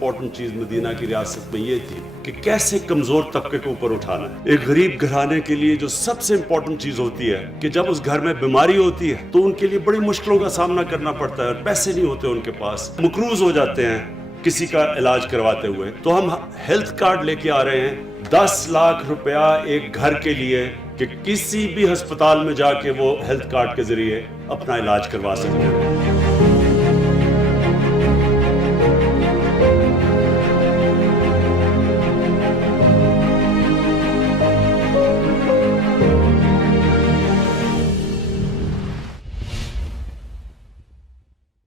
Important चीज Medina की रियासत में ये थी कि कैसे कमजोर तबके को ऊपर उठाना है। एक गरीब घराने के लिए जो सबसे इंपॉर्टेंट चीज होती है कि जब उस घर में बीमारी होती है तो उनके लिए बड़ी मुश्किलों का सामना करना पड़ता है और पैसे नहीं होते उनके पास, मकरूज हो जाते हैं किसी का इलाज करवाते हुए। तो हम हेल्थ कार्ड लेके आ रहे हैं 10 लाख रुपया एक घर के लिए कि किसी भी अस्पताल में जाके वो हेल्थ कार्ड के जरिए अपना इलाज करवा सकते हैं।